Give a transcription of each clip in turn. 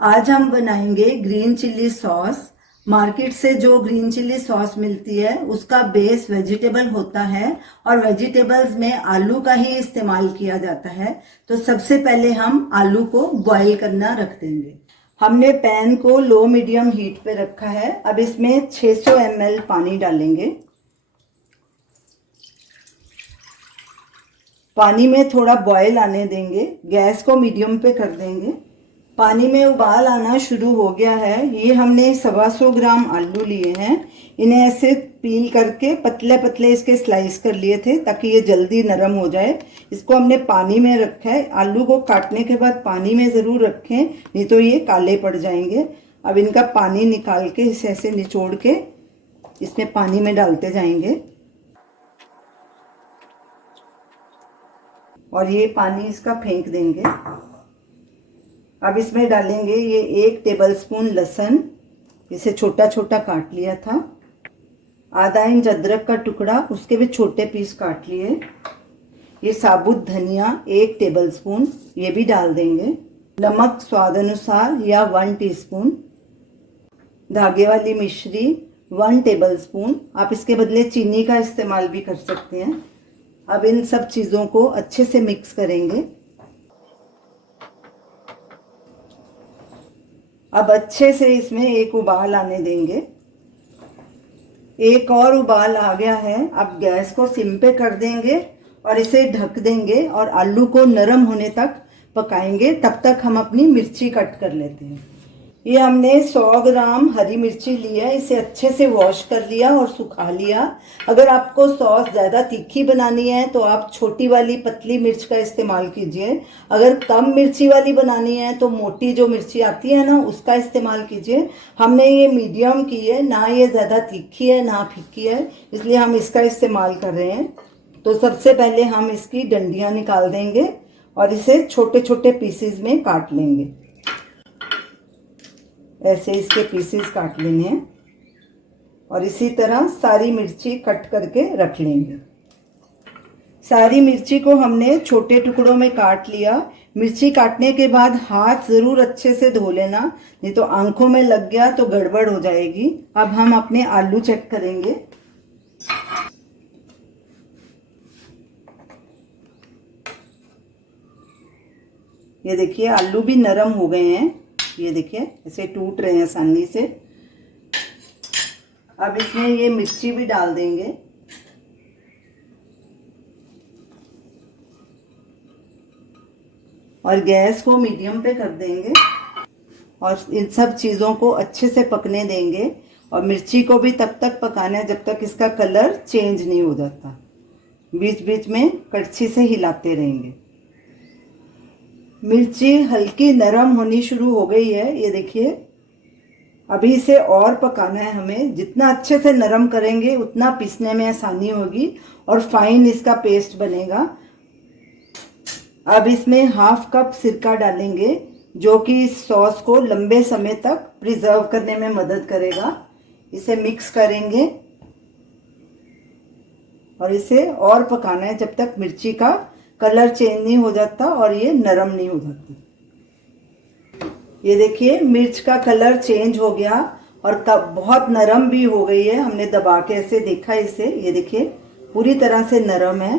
आज हम बनाएंगे ग्रीन चिल्ली सॉस। मार्केट से जो ग्रीन चिल्ली सॉस मिलती है उसका बेस वेजिटेबल होता है और वेजिटेबल्स में आलू का ही इस्तेमाल किया जाता है। तो सबसे पहले हम आलू को बॉईल करना रख देंगे। हमने पैन को लो मीडियम हीट पे रखा है। अब इसमें 600 ml पानी डालेंगे। पानी में थोड़ा बॉईल आने देंगे। गैस को मीडियम पे कर देंगे। पानी में उबाल आना शुरू हो गया है। ये हमने 125 ग्राम आलू लिए हैं। इन्हें ऐसे पील करके पतले पतले इसके स्लाइस कर लिए थे ताकि ये जल्दी नरम हो जाए। इसको हमने पानी में रखा है। आलू को काटने के बाद पानी में ज़रूर रखें, नहीं तो ये काले पड़ जाएंगे। अब इनका पानी निकाल के इसे ऐसे निचोड़ के इसमें पानी में डालते जाएंगे और ये पानी इसका फेंक देंगे। अब इसमें डालेंगे ये 1 टेबलस्पून लहसुन, इसे छोटा छोटा काट लिया था। आधा इंच अदरक का टुकड़ा, उसके भी छोटे पीस काट लिए। ये साबुत धनिया 1 टेबलस्पून, ये भी डाल देंगे। नमक स्वाद अनुसार या 1 टीस्पून। धागे वाली मिश्री 1 टेबलस्पून, आप इसके बदले चीनी का इस्तेमाल भी कर सकते हैं। अब इन सब चीज़ों को अच्छे से मिक्स करेंगे। अब अच्छे से इसमें एक उबाल आने देंगे। एक और उबाल आ गया है। अब गैस को सिम पे कर देंगे और इसे ढक देंगे और आलू को नरम होने तक पकाएंगे। तब तक हम अपनी मिर्ची कट कर लेते हैं। ये हमने 100 ग्राम हरी मिर्ची ली है। इसे अच्छे से वॉश कर लिया और सुखा लिया। अगर आपको सॉस ज़्यादा तीखी बनानी है तो आप छोटी वाली पतली मिर्च का इस्तेमाल कीजिए। अगर कम मिर्ची वाली बनानी है तो मोटी जो मिर्ची आती है ना, उसका इस्तेमाल कीजिए। हमने ये मीडियम की है, ना ये ज़्यादा तीखी है ना फीकी है, इसलिए हम इसका इस्तेमाल कर रहे हैं। तो सबसे पहले हम इसकी डंडियाँ निकाल देंगे और इसे छोटे छोटे पीसेस में काट लेंगे। ऐसे इसके पीसेस काट लेने हैं और इसी तरह सारी मिर्ची कट करके रख लेंगे। सारी मिर्ची को हमने छोटे टुकड़ों में काट लिया। मिर्ची काटने के बाद हाथ ज़रूर अच्छे से धो लेना, नहीं तो आंखों में लग गया तो गड़बड़ हो जाएगी। अब हम अपने आलू चेक करेंगे। ये देखिए आलू भी नरम हो गए हैं। ये देखिए ऐसे टूट रहे हैं आसानी से। अब इसमें ये मिर्ची भी डाल देंगे और गैस को मीडियम पे कर देंगे और इन सब चीज़ों को अच्छे से पकने देंगे। और मिर्ची को भी तब तक पकाना है जब तक इसका कलर चेंज नहीं हो जाता। बीच बीच में कड़छी से हिलाते रहेंगे। मिर्ची हल्की नरम होनी शुरू हो गई है। ये देखिए अभी इसे और पकाना है हमें। जितना अच्छे से नरम करेंगे उतना पीसने में आसानी होगी और फाइन इसका पेस्ट बनेगा। अब इसमें ½ कप सिरका डालेंगे जो कि इस सॉस को लंबे समय तक प्रिजर्व करने में मदद करेगा। इसे मिक्स करेंगे और इसे और पकाना है जब तक मिर्ची का कलर चेंज नहीं हो जाता और ये नरम नहीं हो जाती। ये देखिए मिर्च का कलर चेंज हो गया और बहुत नरम भी हो गई है। हमने दबा के ऐसे देखा इसे, ये देखिए पूरी तरह से नरम है।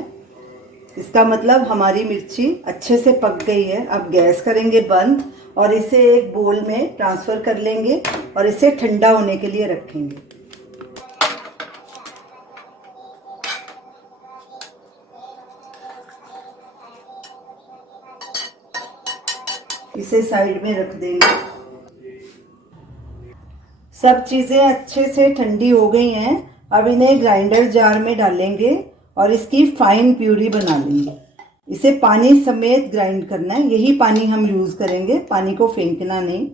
इसका मतलब हमारी मिर्ची अच्छे से पक गई है। अब गैस करेंगे बंद और इसे एक बोल में ट्रांसफ़र कर लेंगे और इसे ठंडा होने के लिए रखेंगे। इसे साइड में रख देंगे। सब चीज़ें अच्छे से ठंडी हो गई हैं। अब इन्हें ग्राइंडर जार में डालेंगे और इसकी फाइन प्यूरी बना लेंगे। इसे पानी समेत ग्राइंड करना है। यही पानी हम यूज़ करेंगे, पानी को फेंकना नहीं।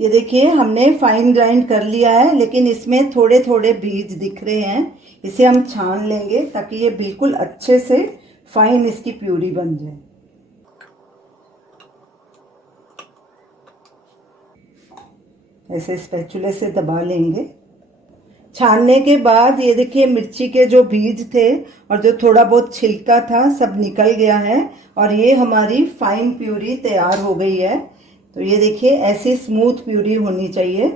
ये देखिए हमने फाइन ग्राइंड कर लिया है, लेकिन इसमें थोड़े थोड़े बीज दिख रहे हैं। इसे हम छान लेंगे ताकि ये बिल्कुल अच्छे से फाइन इसकी प्यूरी बन जाए। ऐसे स्पैचुले से दबा लेंगे। छानने के बाद ये देखिए मिर्ची के जो बीज थे और जो थोड़ा बहुत छिलका था सब निकल गया है और ये हमारी फाइन प्यूरी तैयार हो गई है। तो ये देखिए ऐसी स्मूथ प्यूरी होनी चाहिए।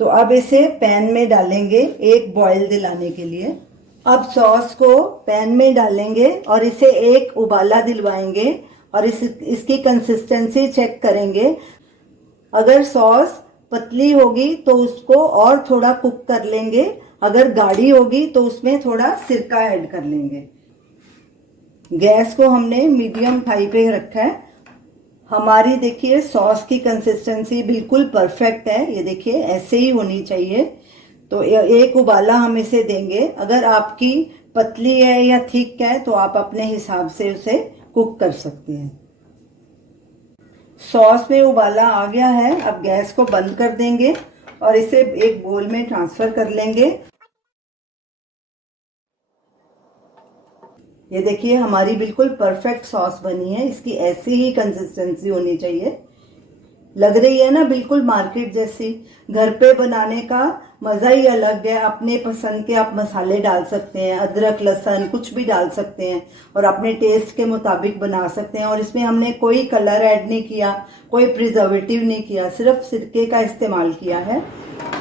तो अब इसे पैन में डालेंगे एक बॉईल दिलाने के लिए। अब सॉस को पैन में डालेंगे और इसे एक उबाला दिलवाएंगे और इसकी कंसिस्टेंसी चेक करेंगे। अगर सॉस पतली होगी तो उसको और थोड़ा कुक कर लेंगे, अगर गाढ़ी होगी तो उसमें थोड़ा सिरका ऐड कर लेंगे। गैस को हमने मीडियम हाई पे रखा है। हमारी देखिए सॉस की कंसिस्टेंसी बिल्कुल परफेक्ट है, ये देखिए ऐसे ही होनी चाहिए। तो एक उबाला हम इसे देंगे। अगर आपकी पतली है या थिक है तो आप अपने हिसाब से उसे कुक कर सकते हैं। सॉस में उबाला आ गया है, अब गैस को बंद कर देंगे और इसे एक बोल में ट्रांसफर कर लेंगे। ये देखिए हमारी बिल्कुल परफेक्ट सॉस बनी है, इसकी ऐसी ही कंसिस्टेंसी होनी चाहिए। लग रही है ना बिल्कुल मार्केट जैसी। घर पे बनाने का मज़ा ही अलग है। अपने पसंद के आप मसाले डाल सकते हैं, अदरक लहसुन कुछ भी डाल सकते हैं और अपने टेस्ट के मुताबिक बना सकते हैं। और इसमें हमने कोई कलर ऐड नहीं किया, कोई प्रिजर्वेटिव नहीं किया, सिर्फ सिरके का इस्तेमाल किया है।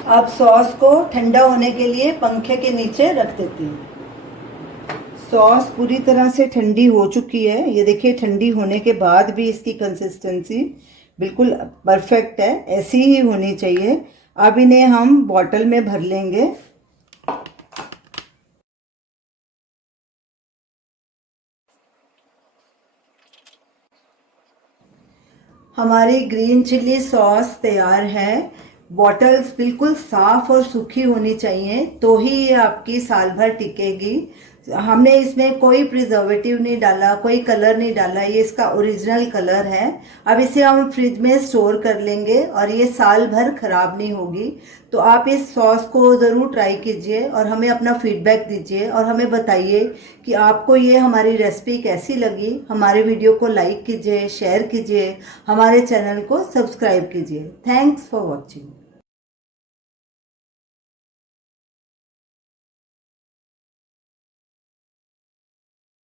अब सॉस को ठंडा होने के लिए पंखे के नीचे रख देती हूँ। सॉस पूरी तरह से ठंडी हो चुकी है। ये देखिए ठंडी होने के बाद भी इसकी कंसिस्टेंसी बिल्कुल परफेक्ट है, ऐसी ही होनी चाहिए। अब इन्हें हम बॉटल में भर लेंगे। हमारी ग्रीन चिल्ली सॉस तैयार है। बॉटल्स बिल्कुल साफ और सूखी होनी चाहिए तो ही ये आपकी साल भर टिकेगी। हमने इसमें कोई प्रिजर्वेटिव नहीं डाला, कोई कलर नहीं डाला, ये इसका ओरिजिनल कलर है। अब इसे हम फ्रिज में स्टोर कर लेंगे और ये साल भर खराब नहीं होगी। तो आप इस सॉस को ज़रूर ट्राई कीजिए और हमें अपना फीडबैक दीजिए और हमें बताइए कि आपको ये हमारी रेसिपी कैसी लगी। हमारे वीडियो को लाइक कीजिए, शेयर कीजिए, हमारे चैनल को सब्सक्राइब कीजिए। Thanks for watching.